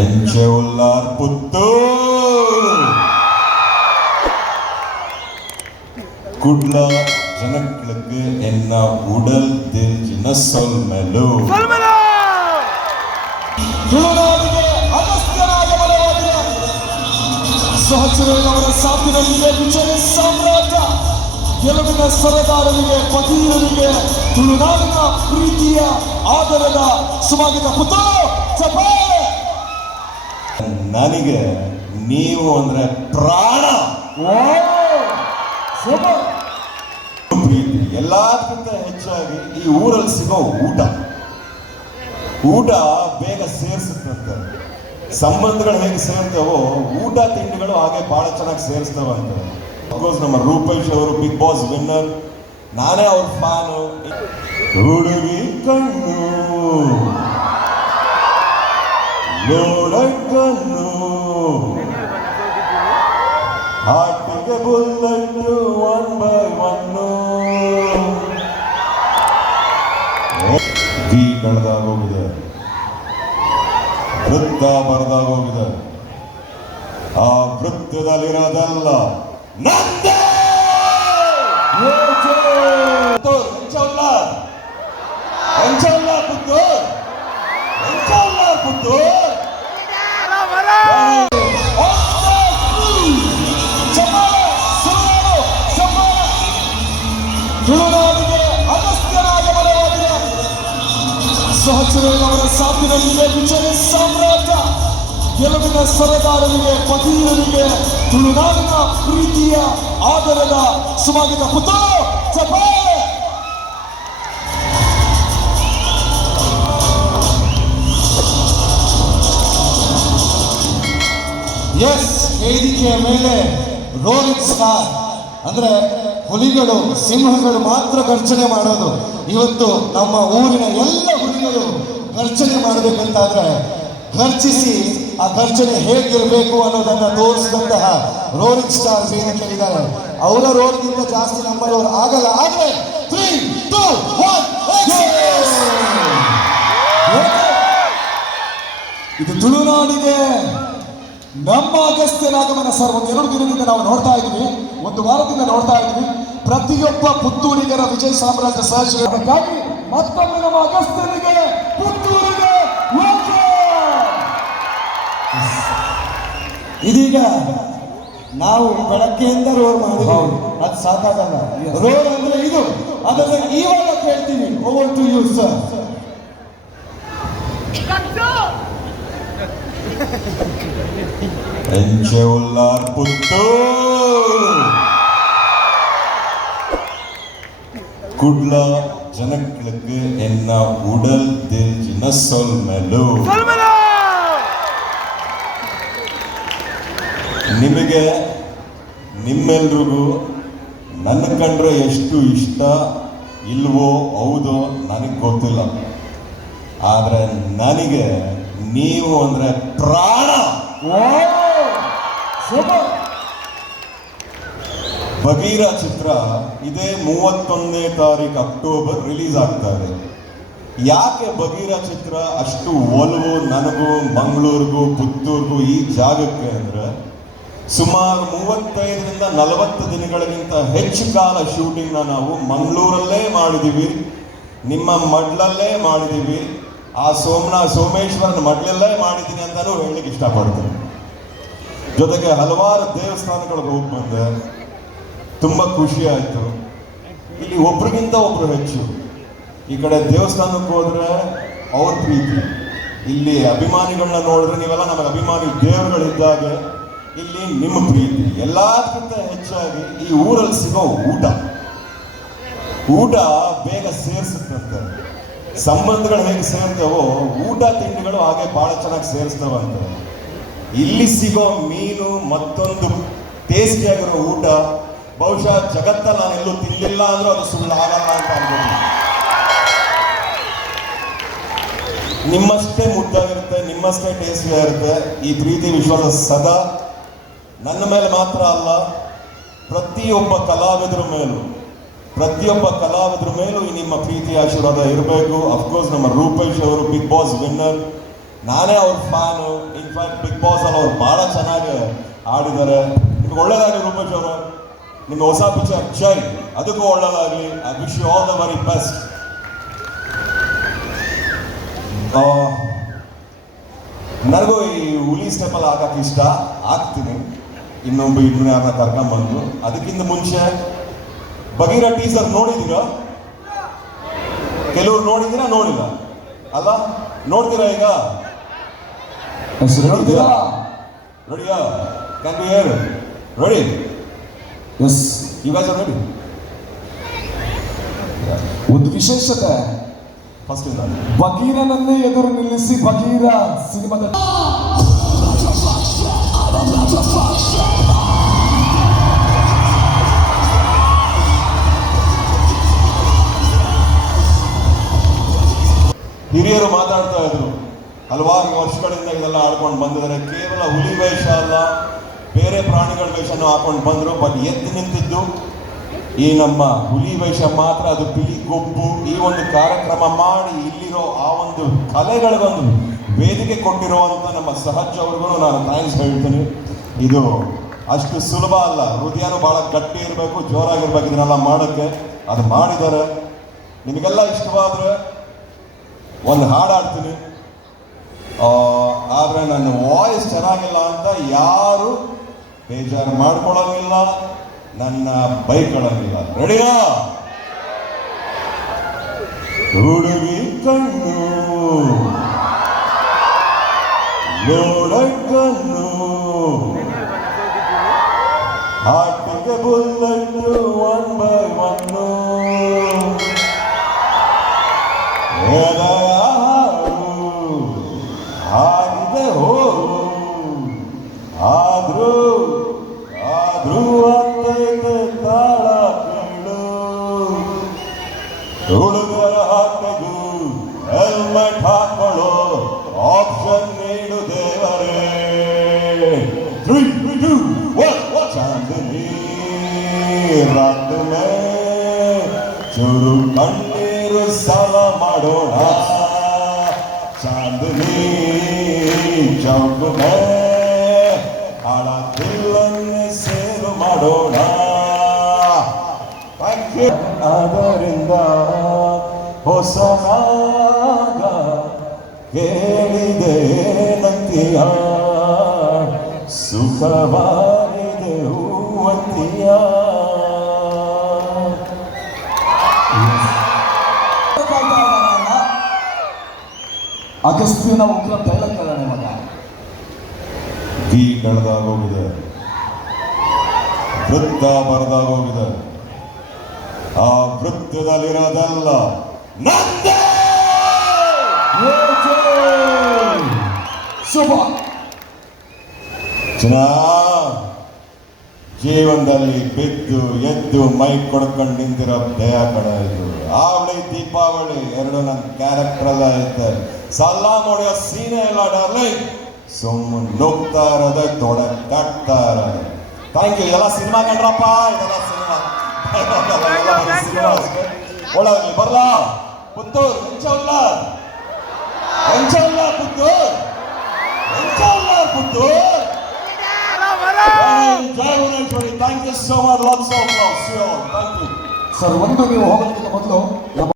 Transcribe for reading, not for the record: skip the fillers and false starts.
எஞ்சே உள்ளார் புத்தூர் குட்ல ಜನங்களுக்கு என்ன உடல் தில் ஜின சொல்மெಲು ತುಳುನಾಡಿಗೆ ಅಗಸ್ತ್ಯರಾಗ ಬಲವಾಗಿದೆ ಸಹಚರವರ ಸಾಥಿಗಳಿಗೆ ವಿಜಯ ಸಾಮ್ರಾಜ್ಯ ಗೆಲುವಿನ ಸರದಾರರಿಗೆ ಪತೀರರಿಗೆ ತುಳುನಾಡಿನ ಪ್ರೀತಿಯ ಆದರದ ಸುಮಾಗಿದ ಪುತ್ರ ಚಪಾಳೆ ನನಗೆ ನೀವು ಅಂದ್ರೆ ಪ್ರಾಣ ಪ್ರೀತಿ ಎಲ್ಲದಕ್ಕಿಂತ ಹೆಚ್ಚಾಗಿ ಈ ಊರಲ್ಲಿ ಸಿಗೋ ಊಟ ಬೇಗ ಸೇರಿಸುತ್ತಂತೆ ಸಂಬಂಧಗಳು ಹೇಗೆ ಸೇರ್ತವೋ ಊಟ ತಿಂಡಿಗಳು ಹಾಗೆ ಬಹಳ ಚೆನ್ನಾಗಿ ಸೇರಿಸ್ತವಂತೆ ಅಫ್ಕೋರ್ಸ್ ನಮ್ಮ ರೂಪೇಶ್ ಅವರು ಬಿಗ್ ಬಾಸ್ ವಿನ್ನರ್ ನಾನೇ ಅವ್ರ ಫ್ಯಾನು ಹುಡುಗಿ ಕಣ್ಣು ನೋಡಕ್ಕನ್ನು ಹಾಟಿಗೆ ಬುಲ್ಲಟ್ಟು 1 by 1 ವಿ ಕಳೆದಾಗೋಗಿದೆ ವೃತ್ತ ಬರೆದಾಗೋಗಿದೆ ಆ ವೃತ್ತದಲ್ಲಿರೋದಲ್ಲ ನಂದೇ ಪುತ್ತೂರ್ ತುಳುನಾಡಿಗೆ ಅಗಸ್ತ್ಯರಾಗ ಬಲವಾಗಿದೆ ಸಹಚರವರ ಸಾಥಿಗಳಿಗೆ ವಿಜಯ ಸಾಮ್ರಾಜ್ಯ ಗೆಲುವಿನ ಸರದಾರರಿಗೆ ಪತೀರರಿಗೆ ತುಳುನಾಡಿನ ಪ್ರೀತಿಯ ಆದರದ ಸುಮಾಗಿದ ಪುತ್ರ ಚಪಾಳೆ ಎಸ್ ವೇದಿಕೆಯ ಮೇಲೆ ರೋಲಿಂಗ್ ಸ್ಟಾರ್ ಅಂದ್ರೆ ಹುಲಿಗಳು ಸಿಂಹಗಳು ಮಾತ್ರ ಗರ್ಜನೆ ಮಾಡೋದು ಇವತ್ತು ನಮ್ಮ ಊರಿನ ಎಲ್ಲ ಹುಲಿಗಳು ಗರ್ಜನೆ ಮಾಡಬೇಕಂತಾದ್ರೆ ಗರ್ಜಿಸಿ ಆ ಗರ್ಜನೆ ಹೇಗಿರಬೇಕು ಅನ್ನೋದನ್ನ ತೋರಿಸಿದಂತಹ ರೋಲಿಂಗ್ ಸ್ಟಾರ್ ವೇದಿಕೆಯಲ್ಲಿದ್ದಾರೆ ಅವರ ರೋಲ್ಗಿಂತ ಜಾಸ್ತಿ ನಮ್ಮವರು ಆಗಲ್ಲ ಆದ್ರೆ 3, 2, 1 ಇದು ತುಳುನಾಡಿಗೆ ನಮ್ಮ ಅಗಸ್ತ್ಯರಾಗಮನ ಸರ್ ಒಂದು 2 ದಿನದಿಂದ ನಾವು ನೋಡ್ತಾ ಇದ್ವಿ, 1 ವಾರದಿಂದ ನೋಡ್ತಾ ಇದ್ವಿ. ಪ್ರತಿಯೊಬ್ಬ ಪುತ್ತೂರಿಗರ ವಿಜಯ ಸಾಮ್ರಾಜ್ಯ ಸಹಜವಾಗಿ ಮತ್ತೊಮ್ಮೆ ನಮ್ಮ ಅಗಸ್ತ್ಯನಿಗೆ ಪುತ್ತೂರಿಗೆ ಇದೀಗ ನಾವು ಬೆಳಗ್ಗೆಯಿಂದ ರೋಲ್ ಮಾಡಿದ್ವಿ, ಅದು ಸಾಕಾಗಲ್ಲ. ರೋಲ್ ಅಂದ್ರೆ ಇದು, ಅದನ್ನ ಇವಾಗ ಕೇಳ್ತೀವಿ. Over to you sir. எஞ்சே உள்ளார் புத்தூர் குட்ல ಜನங்களுக்கு என்ன உடல் தில் ஜின சொல்மெಲು ನಿಮಗೆ ನಿಮ್ಮೆಲ್ರಿಗೂ ನನ್ನ ಕಂಡ್ರೆ ಎಷ್ಟು ಇಷ್ಟ ಇಲ್ವೋ ಹೌದೋ ನನಗೆ ಗೊತ್ತಿಲ್ಲ, ಆದರೆ ನನಗೆ ನೀವು ಅಂದ್ರೆ ಪ್ರಾಣ. ಬಗೀರ ಚಿತ್ರ ಇದೇ 31ನೇ ತಾರೀಕು ಅಕ್ಟೋಬರ್ ರಿಲೀಸ್ ಆಗ್ತಾ ಇದೆ. ಯಾಕೆ ಬಗೀರ ಚಿತ್ರ ಅಷ್ಟು ಒಲವು ನನಗೂ ಮಂಗಳೂರಿಗೂ ಪುತ್ತೂರಿಗೂ ಈ ಜಾಗಕ್ಕೆ ಅಂದ್ರೆ ಸುಮಾರು 35ರಿಂದ 40 ದಿನಗಳಿಗಿಂತ ಹೆಚ್ಚು ಕಾಲ ಶೂಟಿಂಗ್ನ ನಾವು ಮಂಗಳೂರಲ್ಲೇ ಮಾಡಿದ್ದೀವಿ, ನಿಮ್ಮ ಮಡ್ಲಲ್ಲೇ ಮಾಡಿದ್ದೀವಿ, ಆ ಸೋಮೇಶ್ವರನ ಮಡ್ಲಲ್ಲೇ ಮಾಡಿದ್ದೀನಿ ಅಂತಾನೂ ಹೇಳಲಿಕ್ಕೆ ಇಷ್ಟಪಡ್ತೀನಿ. ಜೊತೆಗೆ ಹಲವಾರು ದೇವಸ್ಥಾನಗಳಿಗೆ ಹೋಗಿ ಬಂದೆ, ತುಂಬ ಖುಷಿ ಆಯಿತು. ಇಲ್ಲಿ ಒಬ್ರಿಗಿಂತ ಒಬ್ರು ಹೆಚ್ಚು. ಈ ಕಡೆ ದೇವಸ್ಥಾನಕ್ಕೆ ಹೋದ್ರೆ ಅವ್ರ ಪ್ರೀತಿ, ಇಲ್ಲಿ ಅಭಿಮಾನಿಗಳನ್ನ ನೋಡಿದ್ರೆ ನೀವೆಲ್ಲ ನಮಗೆ ಅಭಿಮಾನಿ ದೇವರುಗಳಿದ್ದಾಗ ಇಲ್ಲಿ ನಿಮ್ಮ ಪ್ರೀತಿ. ಎಲ್ಲದಕ್ಕಿಂತ ಹೆಚ್ಚಾಗಿ ಈ ಊರಲ್ಲಿ ಸಿಗೋ ಊಟ ಬೇಗ ಸೇರಿಸುತ್ತಂತೆ ಸಂಬಂಧಗಳು ಹೇಗೆ ಸೇರ್ತವೋ ಊಟ ತಿಂಡಿಗಳು ಹಾಗೆ ಬಹಳ ಚೆನ್ನಾಗಿ ಸೇರಿಸ್ತವಂತೆ. ಇಲ್ಲಿ ಸಿಗೋ ಮೀನು ಮತ್ತೊಂದು ಟೇಸ್ಟಿಯಾಗಿರೋ ಊಟ ಬಹುಶಃ ಜಗತ್ತಲ್ಲಿ ನಾನೆಲ್ಲೂ ತಿನ್ನಲಿಲ್ಲ ಅಂದ್ರೂ ಅದು ಸುಳ್ಳು ಆಗಲ್ಲ ಅಂತ ಅನ್ಬೋದು. ನಿಮ್ಮಷ್ಟೇ ಮುದ್ದಾಗಿರುತ್ತೆ, ನಿಮ್ಮಷ್ಟೇ ಟೇಸ್ಟಿ ಆಗಿರುತ್ತೆ. ಈ ಪ್ರೀತಿ ವಿಶ್ವಾಸ ಸದಾ ನನ್ನ ಮೇಲೆ ಮಾತ್ರ ಅಲ್ಲ, ಪ್ರತಿಯೊಬ್ಬ ಕಲಾವಿದರ ಮೇಲೂ ಈ ನಿಮ್ಮ ಪ್ರೀತಿ ಆಶೀರ್ವಾದ ಇರಬೇಕು. ಅಫ್ಕೋರ್ಸ್ ನಮ್ಮ ರೂಪೇಶ್ ಅವರು ಬಿಗ್ ಬಾಸ್ ವಿನ್ನರ್, ನಾನೇ ಅವ್ರ ಫ್ಯಾನು. ಇನ್ಫ್ಯಾಕ್ಟ್ ಬಿಗ್ ಬಾಸ್ ಅಲ್ಲಿ ಅವ್ರು ಬಹಳ ಚೆನ್ನಾಗಿ ಆಡಿದ್ದಾರೆ. ನಿಮ್ಗೆ ಒಳ್ಳೇದಾಗಲಿ ರೂಪೇಶ್ ಅವರು, ನಿಮ್ಮ ಹೊಸ ಪಿಕ್ಚರ್ ಜೈ ಅದಕ್ಕೂ ಒಳ್ಳೇದಾಗಲಿ. I wish you all the very best. ನನಗೂ ಈ ಹುಲಿ ಸ್ಟೆಪ್ಪಲ್ಲಿ ಹಾಕಕ್ಕೆ ಇಷ್ಟ, ಆಗ್ತೀನಿ. ಇನ್ನೊಬ್ಬ ಇಬ್ಬರು ಯಾರನ್ನ ಕರ್ಕೊಂಬಂದು. ಅದಕ್ಕಿಂತ ಮುಂಚೆ ಬಗೀರ ಟೀಸರ್ ನೋಡಿದ್ದೀರಾ? ಕೆಲವ್ರು ನೋಡಿದ್ದೀರಾ, ನೋಡಿಲ್ಲ ಅಲ್ಲ? ನೋಡ್ತೀರಾ ಈಗ? ನೋಡ್ತೀರಾ? ರೆಡಿಯಾ? Can be here? Ready? Yes. You guys are ready? ಒಂದು ವಿಶೇಷತೆ, ಫಸ್ಟ್ ಇಂದ ಬಗೀರನನ್ನೇ ಎದುರು ನಿಲ್ಲಿಸಿ ಬಗೀರ ಸಿನಿಮಾದ ಹಿರಿಯರು ಮಾತಾಡ್ತಾ ಇದ್ರು, ಹಲವಾರು ವರ್ಷಗಳಿಂದ ಇದೆಲ್ಲ ಆಡ್ಕೊಂಡು ಬಂದಿದ್ದಾರೆ. ಕೇವಲ ಹುಲಿ ವೇಷ ಅಲ್ಲ, ಬೇರೆ ಪ್ರಾಣಿಗಳ ವೇಷನೂ ಹಾಕೊಂಡು ಬಂದರು. ಬಟ್ ಎದ್ದು ನಿಂತಿದ್ದು ಈ ನಮ್ಮ ಹುಲಿ ವೇಷ ಮಾತ್ರ. ಅದು ಬಿಳಿ ಗೊಬ್ಬು. ಈ ಒಂದು ಕಾರ್ಯಕ್ರಮ ಮಾಡಿ ಇಲ್ಲಿರೋ ಆ ಒಂದು ಕಲೆಗಳಿಗೊಂದು ವೇದಿಕೆ ಕೊಟ್ಟಿರುವಂಥ ನಮ್ಮ ಸಹಜ್ ಅವ್ರಿಗೂ ನಾನು ಥ್ಯಾಂಕ್ಸ್ ಹೇಳ್ತೀನಿ. ಇದು ಅಷ್ಟು ಸುಲಭ ಅಲ್ಲ, ಹೃದಯನೂ ಭಾಳ ಗಟ್ಟಿ ಇರಬೇಕು, ಜೋರಾಗಿರ್ಬೇಕು ಇದನ್ನೆಲ್ಲ ಮಾಡೋಕ್ಕೆ. ಅದು ಮಾಡಿದ್ದಾರೆ. ನಿಮಗೆಲ್ಲ ಇಷ್ಟವಾದರೆ ಒಂದು ಹಾಡಾಡ್ತೀನಿ. ಆದರೆ ನನ್ನ ವಾಯ್ಸ್ ಚೆನ್ನಾಗಿಲ್ಲ ಅಂತ ಯಾರು ಬೇಜಾರು ಮಾಡ್ಕೊಳ್ಳೋಂಗಿಲ್ಲ, ನನ್ನ ಬೈಕೊಳ್ಳೋಂಗಿಲ್ಲ. ರೆಡಿನಾ? ಹುಡುಗಿ ಕಣ್ಣು ನೋಡಕ್ಕನ್ನು ಹಾಟಿಗೆ ಬುಲ್ಲಟ್ಟು 1 by 1 ಆಗಿದೆ ಹೋರು. ಆದ್ರೂ ಅಂತೈತೆ ತಾಳ ಕೇಳು. ಹುಡುಗರ ಹಾಕಿಗೂ ಹೆಲ್ಮೆಟ್ ಹಾಕೊಳ್ಳೋ ಆಪ್ಷನ್ ನೀಡು ದೇವರೇ. 3, 2, 1 ಚಾಂದನಿ ರಾತ್ ಮೇ ಚೂರು ಕಣ್ಣೀರು ಸಾಲ ಮಾಡೋಣ. ಚಾಂದನಿ ಚೌಕ ಮೇ ಹಾಳ ದಿಲ್ಲನ್ನೇ ಸೇರು ಮಾಡೋಣ. ಆದ್ದರಿಂದ ಹೊಸ ರಾಗ ಕೇಳಿದೆ ನಂತಿಯ, ಸುಖವಾಗಿದೆ ಹೂವಂತಿಯ. ಅಗಸ್ತ್ಯನ ಉಗ್ರ ತೈಲ ಕೇಳೋಣ ಮಗ. ಗೀ ಕಳೆದಾಗೋಗಿದೆ, ವೃತ್ತ ಬರೆದಾಗೋಗಿದೆ. ಆ ವೃತ್ತದಲ್ಲಿರೋದಲ್ಲ ನಂದೇ. ಶುಭ ಜನ ಜೀವನದಲ್ಲಿ ಬಿದ್ದು ಎದ್ದು ಮೈ ಕೊಡ್ಕೊಂಡು ನಿಂತಿರೋ ದೇಹ ಕಡೆ ಇದು. ಆವಳಿ ದೀಪಾವಳಿ ಎರಡು ನನ್ನ ಕ್ಯಾರೆಕ್ಟರ್ ಎಲ್ಲ ಐತೆ. ಸಲಾಮ್ ಹೊಡೆಯೋ ಸೀನೆ ಎಲ್ಲ ಡಾರ್ಲಿಂಗ್. ಸುಮ್ಮನೆ ನುಗ್ತಾ ಇರೋದೆ, ತೊಡೆ ಕಟ್ತಾ ಇರೋದೆ. Thank you. ಎಲ್ಲ ಸಿನಿಮಾ ಕಂಡ್ರಪ್ಪ, ಇದೆಲ್ಲ ಸಿನಿಮಾ. ಒಳಗೆ ಬರ್ಲಾ ಪುತ್ತೂರು ಎಂಚಲ್ಲ ಪುತ್ತೂರು ಪುತ್ತೂರು. ಜೈ Bhuvaneshwari. Thank you so much. Lots of love. Thank you sir. ಒಂದು ನೀವು ಹೋಗೋದಕ್ಕಿಂತ ಮೊದಲು